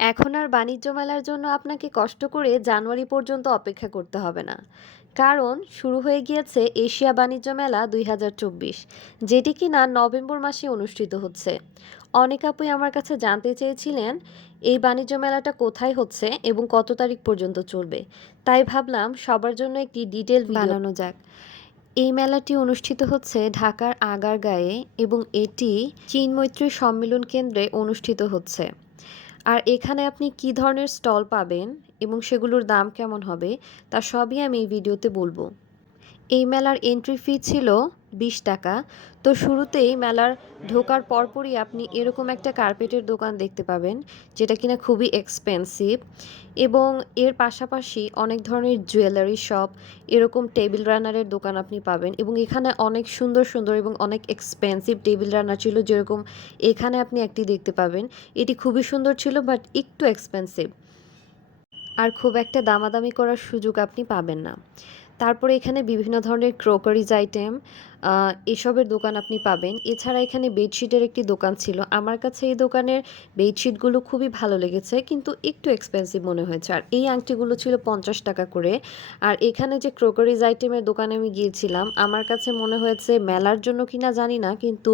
এখন আর বাণিজ্য মেলার জন্য আপনাকে কষ্ট করে জানুয়ারি পর্যন্ত অপেক্ষা করতে হবে না। কারণ শুরু হয়ে গিয়েছে এশিয়া বাণিজ্য মেলা ২০২৪, যেটি কিনা নভেম্বর মাসে অনুষ্ঠিত হচ্ছে। অনেক আপুই আমার কাছে জানতে চেয়েছিলেন এই বাণিজ্য মেলাটা কোথায় হচ্ছে এবং কত তারিখ পর্যন্ত চলবে। তাই ভাবলাম সবার জন্য একটি ডিটেল ভিডিও বানানো যাক। এই মেলাটি অনুষ্ঠিত হচ্ছে ঢাকার আগারগাঁয়ে এবং এটি চীন মৈত্রী সম্মেলন কেন্দ্রে অনুষ্ঠিত হচ্ছে। আর এখানে আপনি কী ধরনের স্টল পাবেন এবং সেগুলোর দাম কেমন হবে তা সবই আমি এই ভিডিওতে বলবো। এই মেলার এন্ট্রি ফি ছিল ২০ টাকা। তো শুরুতেই মেলার ঢোকার পরপরই আপনি এরকম একটা কার্পেটের দোকান দেখতে পাবেন, যেটা কিনা খুবই এক্সপেন্সিভ। এবং এর পাশাপাশি অনেক ধরনের জুয়েলারি শপ, এরকম টেবিল রানারের দোকান আপনি পাবেন। এবং এখানে অনেক সুন্দর সুন্দর এবং অনেক এক্সপেন্সিভ টেবিল রানার ছিল, যেরকম এখানে আপনি একটি দেখতে পাবেন। এটি খুবই সুন্দর ছিল বাট একটু এক্সপেন্সিভ, আর খুব একটা দামাদামি করার সুযোগ আপনি পাবেন না। তারপরে এখানে বিভিন্ন ধরনের ক্রোকারিজ আইটেম, এসবের দোকান আপনি পাবেন। এছাড়া এখানে বেডশিটের একটি দোকান ছিল। আমার কাছে এই দোকানের বেডশিটগুলো খুবই ভালো লেগেছে, কিন্তু একটু এক্সপেন্সিভ মনে হয়েছে। আর এই আংটিগুলো ছিল ৫০ টাকা করে। আর এখানে যে ক্রোকারিজ আইটেমের দোকানে আমি গিয়েছিলাম, আমার কাছে মনে হয়েছে মেলার জন্য কিনা জানি না, কিন্তু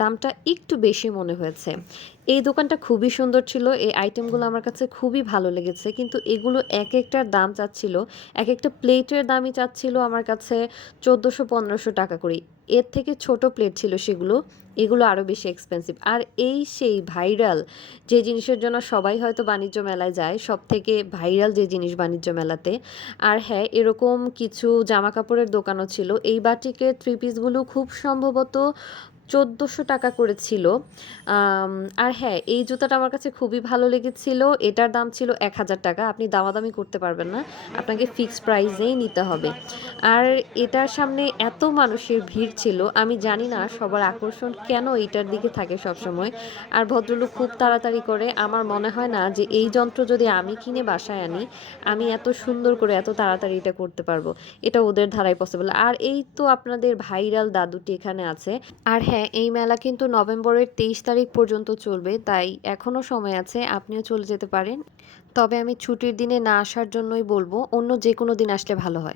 দামটা একটু বেশি মনে হয়েছে। এই দোকানটা খুবই সুন্দর ছিল। এই আইটেমগুলো আমার কাছে খুবই ভালো লেগেছে, কিন্তু এগুলো এক একটার দাম চাচ্ছিল, এক একটা প্লেটের দামই চাচ্ছিল আমার কাছে ১৪০০-১৫০০ টাকা করে। এর থেকে ছোট প্লেট ছিল সেগুলো, এগুলো আরও বেশি এক্সপেন্সিভ। আর এই সেই ভাইরাল যে জিনিসের জন্য সবাই হয়তো বাণিজ্য মেলায় যায়, সব থেকে ভাইরাল যে জিনিস বাণিজ্য মেলাতে। আর হ্যাঁ, এরকম কিছু জামা কাপড়ের দোকানও ছিল। এই বাটিকের থ্রি পিসগুলো খুব সম্ভবত ১৪০০ টাকা করে ছিল। আম আর হ্যাঁ, এই জুতাটা আমার কাছে খুবই ভালো লেগেছিল। এটার দাম ছিল ১,০০০ টাকা। আপনি দামাদামি করতে পারবেন না। আপনাকে ফিক্সড প্রাইসেই নিতে হবে। আর এটার সামনে এত মানুষের ভিড় ছিল, আমি জানি না সবার আকর্ষণ কেন এইটার দিকে থাকে সবসময়। আর ভদ্রলোক খুব তাড়াতাড়ি করে। আমার মনে হয় না যে এই যন্ত্র যদি আমি কিনে বাসায় আনি, আমি এত সুন্দর করে এত তাড়াতাড়ি এটা করতে পারবো। এটা ওদের ধারাই পসিবল। আর এই তো আপনাদের ভাইরাল দাদুটি এখানে আছে। আর হ্যাঁ, এই মেলা কিন্তু নভেম্বরের ২৩ তারিখ পর্যন্ত চলবে, তাই এখনও সময় আছে, আপনিও চলে যেতে পারেন। তবে আমি ছুটির দিনে না আসার জন্যই বলবো, অন্য যেকোনো দিন আসলে ভালো হয়।